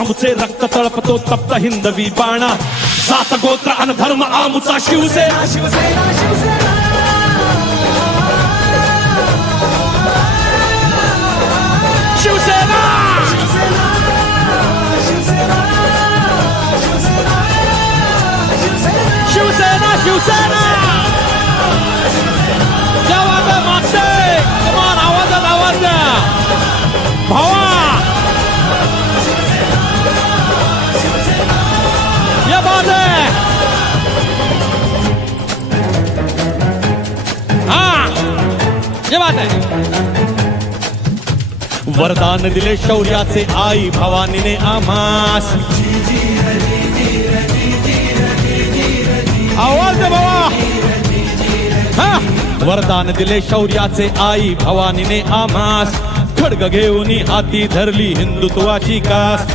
आमुचे रक्त तळपतो तप्त हिंदवी बाणा जात गोत्र अन धर्म आमुचा शिवसेना शिवसेना शिवसेना शिवसेना शिवसेना शिवसेना जेव्हा ते मागचे कमान आवाजात आवाज द्या भावा ये बात है हाँ ये बात है वरदान दिले शौर्याचे आई भवानीने आम्हास आवाज दे बाबा हा वरदान दिले शौर्याचे आई भवानीने आम्हास खड्ग घेऊन हाती धरली हिंदुत्वाची कास